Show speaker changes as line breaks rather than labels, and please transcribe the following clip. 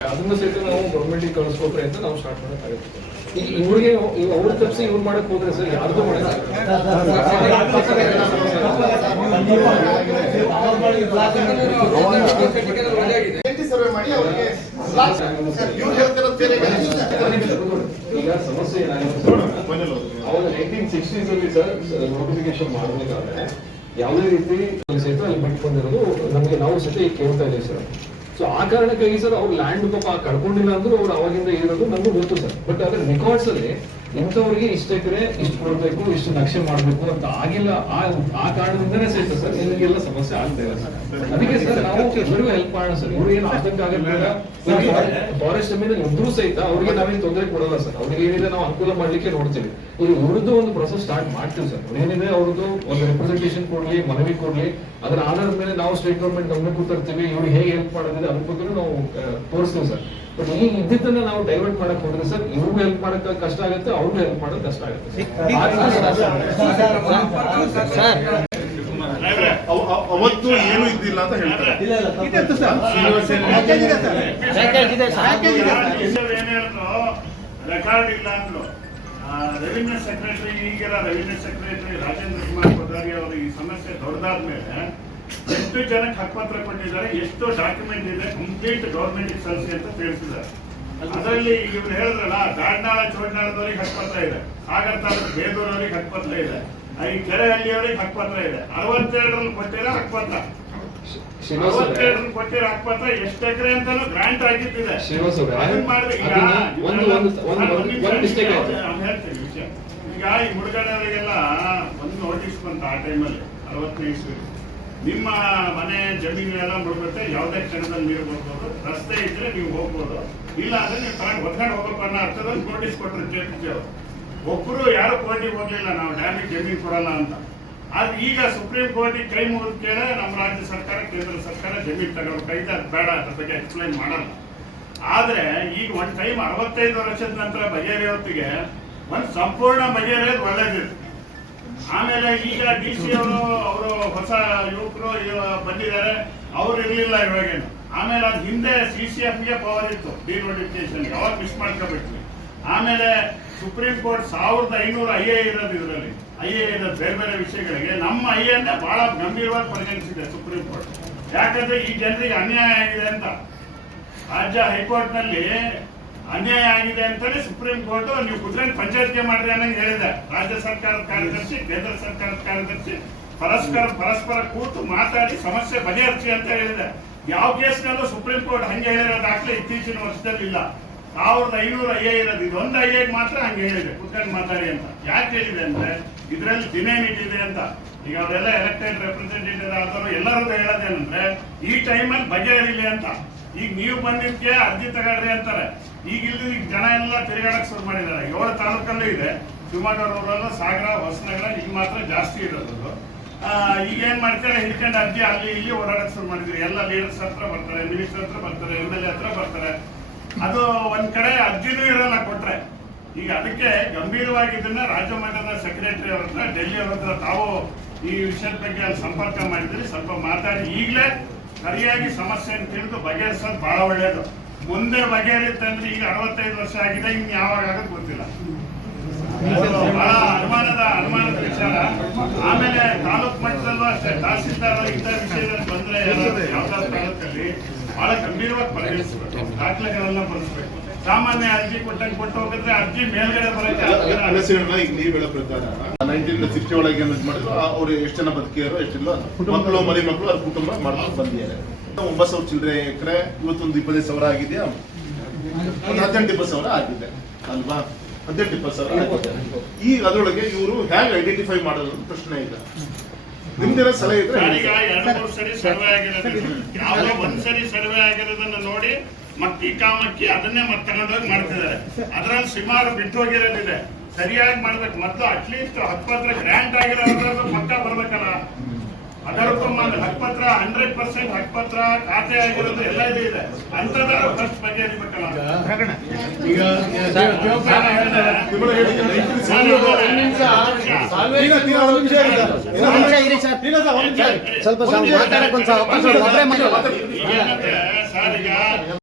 ಅದನ್ನ ಸಹಿತ ನಾವು ಗೌರ್ಮೆಂಟಿಗೆ ಕಳಿಸ್ಕೊಟ್ರೆ ಅಂತ ನಾವು ಸ್ಟಾರ್ಟ್ ಮಾಡೋಕ್ಕಾಗುತ್ತೆ ಈಗ ಇವ್ರಿಗೆ ಅವ್ರ ತಪ್ಪಿಸಿ ಇವ್ರು ಮಾಡಕ್ ಹೋದ್ರೆ ಸರ್ ಯಾರ್ದು ಈಗ ಸಮಸ್ಯೆ ಏನಾಗಿತ್ತು ಅವಾಗ ಸಿಕ್ಸ್ಟೀಸ್ ಅಲ್ಲಿ ಸರ್ ಮಾಡಬೇಕಾದ್ರೆ, ಯಾವುದೇ ರೀತಿ ಸಹಿತ ಅಲ್ಲಿ ಬಿಟ್ಕೊಂಡಿರೋದು ನಮಗೆ ನಾವು ಸಹಿತ ಈಗ ಕೇಳ್ತಾ ಇದ್ದೀವಿ ಸರ್. ಸೊ ಆ ಕಾರಣಕ್ಕಾಗಿ ಸರ್ ಅವ್ರು ಲ್ಯಾಂಡ್ ಪಾಪ ಕಳ್ಕೊಂಡಿಲ್ಲ ಅಂದ್ರೂ ಅವ್ರು ಅವಾಗಿಂದ ಇರೋದು ನಮಗೂ ಗೊತ್ತು ಸರ್. ಬಟ್ ಅದ್ರ ರೆಕಾರ್ಡ್ಸ್ ಅಲ್ಲಿ ಇಂಥವ್ರಿಗೆ ಇಷ್ಟು ಎಕರೆ ಇಷ್ಟು ಕೊಡಬೇಕು, ಇಷ್ಟು ನಕ್ಷೆ ಮಾಡಬೇಕು ಅಂತ ಆಗಿಲ್ಲ. ಆ ಆ ಕಾರಣದಿಂದನೇ ಸಹಿತ ಸರ್, ನಿಮಗೆಲ್ಲ ಸಮಸ್ಯೆ ಆಗ್ತಾ ಇಲ್ಲ ಸರ್. ಅದಕ್ಕೆ ಸರ್, ನಾವು ಎಲ್ಲರಿಗೂ ಹೆಲ್ಪ್ ಮಾಡೋಣ ಸರ್. ಇವ್ರು ಏನು ಆತಂಕ ಆಗಲ್ಲ ಫಾರೆಸ್ಟ್ ಮೇಲೆ ಇದ್ರೂ ಸಹಿತ ಅವ್ರಿಗೆ ನಾವೇನು ತೊಂದರೆ ಕೊಡಲ್ಲ ಸರ್. ಅವ್ರಿಗೆ ಏನಿದೆ ನಾವು ಅನುಕೂಲ ಮಾಡ್ಲಿಕ್ಕೆ ನೋಡ್ತೀವಿ. ಇಲ್ಲಿ ಒಂದು ಪ್ರೊಸೆಸ್ ಸ್ಟಾರ್ಟ್ ಮಾಡ್ತೀವಿ ಸರ್. ಏನಿದೆ ಅವ್ರದ್ದು ಒಂದು ರೆಪ್ರೆಸೆಂಟೇಷನ್ ಕೊಡ್ಲಿ, ಮನವಿ ಕೊಡ್ಲಿ. ಅದರ ಆಧಾರದ ಮೇಲೆ ನಾವು ಸ್ಟೇಟ್ ಗೌರ್ಮೆಂಟ್ ಗಮನಕ್ಕೂ ತರ್ತೀವಿ ಇವ್ರಿಗೆ ಹೇಗೆ ಹೆಲ್ಪ್ ಮಾಡೋದಿದೆ ಅದ್ರ ನಾವು ತೋರಿಸ್ತೀವಿ ಸರ್. ಬಟ್ ಈ ಇದ್ದಿದ್ದನ್ನ ನಾವು ಡೈವರ್ಟ್ ಮಾಡಕ್ ಹೋದ್ರೆ ಸರ್ ಇವ್ರಿಗೂ ಹೆಲ್ಪ್ ಮಾಡಕ್ ಕಷ್ಟ ಆಗುತ್ತೆ ಅವ್ರಿಗೂ ಹೆಲ್ಪ್ ಮಾಡೋದು ಕಷ್ಟ ಆಗುತ್ತೆ
ಅವ- ಅವ- ಅವತ್ತು ಏನು ಇದ್ದಿಲ್ಲ ಅಂತ ಹೇಳ್ತಾರೆ
ರೆಕಾರ್ಡ್ ಇಲ್ಲ ಅಂದ್ರು ರೆವಿನ್ಯೂ ಸೆಕ್ರೆಟರಿ ಈಗಿರೋ ರೆವಿನ್ಯೂ ಸೆಕ್ರೆಟರಿ ರಾಜೇಂದ್ರ ಕುಮಾರ್ ಕೊಠಾರಿ ಅವರು ಈ ಸಮಸ್ಯೆ ದೊಡ್ಡದಾದ್ಮೇಲೆ ಎಷ್ಟು ಜನಕ್ಕೆ ಹಕ್ಕುಪತ್ರ ಕೊಟ್ಟಿದ್ದಾರೆ ಎಷ್ಟು ಡಾಕ್ಯುಮೆಂಟ್ ಇದೆ ಕಂಪ್ಲೀಟ್ ಗೌರ್ಮೆಂಟ್ ಸಲ್ಲಿಸಿ ಅಂತ ತಿಳಿಸಿದ್ದಾರೆ. ಅದರಲ್ಲಿ ಈಗ ಇವ್ರು ಹೇಳಿದ್ರಲ್ಲ ದಾಂಡಾಳ ಚೋಡ್ನಾಳದವ್ರಿಗೆ ಹಕ್ಕುಪತ್ರ ಇದೆ ಹಾಗಂತ ತಾಲೂಕು ಬೇದೂರವ್ರಿಗೆ ಹಕ್ಕುಪತ್ರ ಇದೆ ಈ ಕೆರೆಹಳ್ಳಿಯವರಿಗೆ ಹಕ್ಕುಪತ್ರ ಇದೆ. ಅರವತ್ತೆರಡರಲ್ಲಿ ಕೊಟ್ಟಿರೋ ಹಕ್ಕುಪತ್ರ ಅರವತ್ತೆರಡರಲ್ಲಿ ಕೊಟ್ಟಿರೋ ಹಕ್ಕುಪತ್ರ ಎಷ್ಟು ಎಕರೆ ಅಂತಾನು ಗ್ರಾಂಟ್ ಆಗಿದ್ದಿದೆ. ಹೇಳ್ತೀನಿ ವಿಷಯ. ಈಗ ಈ ಹುಡುಗನವರಿಗೆಲ್ಲ ಒಂದು ನೋಟಿಸ್ ಬಂತ ಆ ಟೈಮಲ್ಲಿ ಅರವತ್ತನೇ ಇಸ್ವಿ ನಿಮ್ಮ ಮನೆ ಜಮೀನು ಎಲ್ಲ ಮುಳುಗುತ್ತೆ, ಯಾವುದೇ ಕ್ಷಣದಲ್ಲಿ ನೀರು ಬರ್ಬೋದು. ರಸ್ತೆ ಇದ್ರೆ ನೀವು ಹೋಗ್ಬೋದು. ಇಲ್ಲ ಅಂದ್ರೆ ನೀವು ತಗೊಂಡು ಹೊತ್ಕೊಂಡು ಹೋಗಪ್ಪ ಅನ್ನೋ ಅರ್ಥದಲ್ಲಿ ನೋಟಿಸ್ ಕೊಟ್ಟರು ಜೆ ಅವರು. ಒಬ್ಬರು ಯಾರು ಕೋರ್ಟಿಗೆ ಹೋಗ್ಲಿಲ್ಲ, ನಾವು ಡ್ಯಾಮಿಗೆ ಜಮೀನು ಕೊಡಲ್ಲ ಅಂತ. ಆದ್ರೆ ಈಗ ಸುಪ್ರೀಂ ಕೋರ್ಟಿಗೆ ಕೈ ಮುಗಿದ ನಮ್ಮ ರಾಜ್ಯ ಸರ್ಕಾರ, ಕೇಂದ್ರ ಸರ್ಕಾರ ಜಮೀನು ತಗೊಂಡು ಅದು ಬೇಡ ಅದ್ರ ಬಗ್ಗೆ ಎಕ್ಸ್ಪ್ಲೈನ್ ಮಾಡಲ್ಲ. ಆದ್ರೆ ಈಗ ಒಂದು ಟೈಮ್ ಅರವತ್ತೈದು ವರ್ಷದ ನಂತರ ಬಗೆಹರಿಯೋತ್ತಿಗೆ ಒಂದ್ ಸಂಪೂರ್ಣ ಬಗೆಹರಿಯೋದು ಒಳ್ಳೇದಿದೆ. ಆಮೇಲೆ ಈಗ ಡಿ ಸಿ ಅವರು ಅವರು ಹೊಸ ಯುವಕರು ಬಂದಿದ್ದಾರೆ. ಅವ್ರು ಇರಲಿಲ್ಲ ಇವಾಗೇನು. ಆಮೇಲೆ ಅದು ಹಿಂದೆ ಸಿ ಸಿ ಎಫ್ಗೆ ಪವರ್ ಇತ್ತು ಡಿನೋಟಿಫಿಕೇಶನ್ ಅವಾಗ ಮಿಸ್ ಮಾಡ್ಕೊಬಿಟ್ವಿ. ಆಮೇಲೆ ಸುಪ್ರೀಂ ಕೋರ್ಟ್ ಸಾವಿರದ ಐನೂರು ಐ ಎ ಇರೋದು ಇದರಲ್ಲಿ. ಐ ಎ ಇರೋದು ಬೇರೆ ಬೇರೆ ವಿಷಯಗಳಿಗೆ. ನಮ್ಮ ಐ ಎನ್ನೇ ಬಹಳ ಗಂಭೀರವಾಗಿ ಪರಿಗಣಿಸಿದೆ ಸುಪ್ರೀಂ ಕೋರ್ಟ್. ಯಾಕಂದ್ರೆ ಈ ಜನರಿಗೆ ಅನ್ಯಾಯ ಆಗಿದೆ ಅಂತ. ರಾಜ್ಯ ಹೈಕೋರ್ಟ್ನಲ್ಲಿ ಅನ್ಯಾಯ ಆಗಿದೆ ಅಂತಾನೆ ಸುಪ್ರೀಂ ಕೋರ್ಟ್ ನೀವು ಕುದುರೆ ಪಂಚಾಯತ್ಗೆ ಮಾಡ್ರಿ ಅನ್ನಂಗೆ ಹೇಳಿದೆ. ರಾಜ್ಯ ಸರ್ಕಾರದ ಕಾರ್ಯದರ್ಶಿ, ಕೇಂದ್ರ ಸರ್ಕಾರದ ಕಾರ್ಯದರ್ಶಿ ಪರಸ್ಪರ ಪರಸ್ಪರ ಕೂತು ಮಾತಾಡಿ ಸಮಸ್ಯೆ ಬಗೆಹರಿಸಿ ಅಂತ ಹೇಳಿದೆ. ಯಾವ ಕೇಸ್ನಲ್ಲೂ ಸುಪ್ರೀಂ ಕೋರ್ಟ್ ಹಂಗೆ ಹೇಳಿರೋ ದಾಖಲೆ ಇತ್ತೀಚಿನ ವರ್ಷದಲ್ಲಿ ಇಲ್ಲ. ಸಾವಿರದ ಐನೂರು ಐ ಎ ಇರೋದು. ಇದೊಂದು ಐ ಎಗ್ ಮಾತ್ರ ಹಂಗೆ ಹೇಳಿದೆ. ಕುತ್ಕೊಂಡು ಮಾತಾಡಿ ಅಂತ. ಯಾಕೆ ಹೇಳಿದೆ ಅಂದ್ರೆ ಇದರಲ್ಲಿ ಇದೆ ಅಂತ. ಈಗ ಅವರೆಲ್ಲ ಎಲೆಕ್ಟೆಡ್ ರೆಪ್ರೆಸೆಂಟೇಟಿವ್ ಆದವರು ಎಲ್ಲರೂ ಹೇಳೋದೇನಂದ್ರೆ ಈ ಟೈಮಲ್ಲಿ ಬಗೆಹರಿಲಿ ಅಂತ. ಈಗ ನೀವು ಬಂದಿದ್ದಕ್ಕೆ ಅರ್ಜಿ ತಗೊಳ್ರಿ ಅಂತಾರೆ. ಈಗ ಇಲ್ಲಿ ಈಗ ಜನ ಎಲ್ಲ ತಿರುಗಾಡಕ್ ಶುರು ಮಾಡಿದ್ದಾರೆ. ಏಳು ತಾಲೂಕಲ್ಲೂ ಇದೆ. ಶಿವಮೊಗ್ಗ ರೂರಲ್ ಸಾಗರ, ಹೊಸನಗರ, ಈಗ ಮಾತ್ರ ಜಾಸ್ತಿ ಇರೋದು ಈಗ ಏನ್ ಮಾಡ್ತಾರೆ, ಹಿಡ್ಕೊಂಡು ಅರ್ಜಿ ಅಲ್ಲಿ ಇಲ್ಲಿ ಓಡಾಡಕ್ಕೆ ಶುರು ಮಾಡಿದ್ರಿ. ಎಲ್ಲ ಲೀಡರ್ಸ್ ಹತ್ರ ಬರ್ತಾರೆ, ಮಿನಿಸ್ಟರ್ ಹತ್ರ ಬರ್ತಾರೆ, ಎಂ ಎಲ್ ಎ ಹತ್ರ ಬರ್ತಾರೆ. ಅದು ಒಂದ್ ಕಡೆ ಅರ್ಜಿನೂ ಇರಲ್ಲ ಕೊಟ್ರೆ. ಈಗ ಅದಕ್ಕೆ ಗಂಭೀರವಾಗಿ ಇದನ್ನ ರಾಜ್ಯ ಮಟ್ಟದ ಸೆಕ್ರೆಟರಿ ಅವ್ರ ಹತ್ರ, ಡೆಲ್ಲಿ ಅವ್ರ ಹತ್ರ ತಾವು ಈ ವಿಷಯದ ಬಗ್ಗೆ ಅಲ್ಲಿ ಸಂಪರ್ಕ ಮಾಡಿದ್ರಿ. ಸ್ವಲ್ಪ ಮಾತಾಡಿ. ಈಗಲೇ ಸರಿಯಾಗಿ ಸಮಸ್ಯೆಯನ್ನು ತಿಳಿದು ಬಗೆಹರಿಸೋದು ಬಹಳ ಒಳ್ಳೇದು ಮುಂದೆ ಬಗೆಹರಿತ್ತಂದ್ರೆ ಈಗ ಅರವತ್ತೈದು ವರ್ಷ ಆಗಿದೆ ಇನ್ನು ಯಾವಾಗ ಆಗೋದು ಗೊತ್ತಿಲ್ಲ ಬಹಳ ಅನುಮಾನದ ಅನುಮಾನದ ವಿಚಾರ ಆಮೇಲೆ ತಾಲೂಕ್ ಮಟ್ಟದಲ್ಲೂ ಅಷ್ಟೇ ತಹಸೀಲ್ದಾರ್ ಇಂಥ ವಿಷಯದಲ್ಲಿ ಬಂದ್ರೆ ಯಾವ್ದಾದ್ರು ತಾಲೂಕಲ್ಲಿ ಬಹಳ ಗಂಭೀರವಾಗಿ ಪರಿಗಣಿಸಬೇಕು ದಾಖಲೆಗಳನ್ನ ಬಳಸಬೇಕು ಸಾಮಾನ್ಯ ಅರ್ಜಿ ಕೊಟ್ಟಂಗೆ ಕೊಟ್ಟು ಹೋಗಿದ್ರೆ ಅರ್ಜಿ ಮೇಲ್ಗಡೆ ಬರೋಕೆ
ಈಗ ನೀವು ಹೇಳೋ ಪ್ರಕಾರ ನೈನ್ಟೀನ್ ಸಿಕ್ಸ್ಟಿ ಒಳಗೆ ಏನು ಮಾಡಿದ್ರು ಅವ್ರು ಎಷ್ಟು ಜನ ಬದುಕಿಯಾರೋ ಎಷ್ಟಿಲ್ಲ ಮಕ್ಕಳು ಮರಿ ಮಕ್ಕಳು ಅವ್ರ ಕುಟುಂಬ ಮಾಡ್ಕೊಂಡು ಬಂದಿದ್ದಾರೆ. ಒಂಬತ್ತು ಸಾವಿರ ಚಿಲ್ಲರೆ ಎಕರೆ ಇವತ್ತೊಂದು ಇಪ್ಪತ್ತೈದು ಸಾವಿರ ಆಗಿದೆಯಾ? ಒಂದು ಹದಿನೆಂಟು ಇಪ್ಪತ್ತು ಸಾವಿರ ಆಗಿದೆ. ಅಲ್ವಾ? ಹದಿನೆಂಟು ಇಪ್ಪತ್ತು ಸಾವಿರ ಈ ಈಗ ಅದರೊಳಗೆ ಇವರು ಹೇಗೆ ಐಡೆಂಟಿಫೈ ಮಾಡೋದು ಅಂತ ಪ್ರಶ್ನೆ ಇಲ್ಲ ನಿಮ್ದೇನ ಸಲಹೆ ಇದ್ರೆ ಹೇಳಿ
ನಾನೀಗ
ಸರ್.
ಎರಡು ಮೂರು ಸರಿ ಸರ್ವೆ ಆಗಿರೋದು. ಯಾವುದೋ ಒಂದ್ ಸರಿ ಸರ್ವೆ ಆಗಿರೋದನ್ನ ನೋಡಿ ಮಕ್ಕಿ ಕಾಮಕ್ಕಿ ಅದನ್ನೇ ಮತ್ತೆ ತಗೊಂಡೋಗಿ ಮಾಡ್ತಿದ್ದಾರೆ. ಅದರಲ್ಲಿ ಸುಮಾರು ಬಿಟ್ಟು ಹೋಗಿರೋದಿದೆ. ಸರಿಯಾಗಿ ಮಾಡ್ಬೇಕು. ಮೊದಲು ಅಟ್ಲೀಸ್ಟ್ ಹತ್ಪತ್ರ ಗ್ರ್ಯಾಂಟ್ ಆಗಿರೋದು ಪಕ್ಕ ಬರ್ಬೇಕಲ್ಲ. ಅದರಕ್ಕೂ ಹಕ್ಪತ್ರ ಹಂಡ್ರೆಡ್ ಪರ್ಸೆಂಟ್ ಹಕ್ಪತ್ರ ಖಾತೆ ಆಗಿರೋದು ಎಲ್ಲ ಇದೆ ಇದೆ. ಅಂತದಾರ ಫಸ್ಟ್ ಬಗ್ಗೆ
ನಿಮ್ಮನ್ನ ಹೇಳಿ, 1960
ಸ್ವಲ್ಪ ಮಾತಾಡಕ್ಕೆ ಒಂದು ಅವಕಾಶ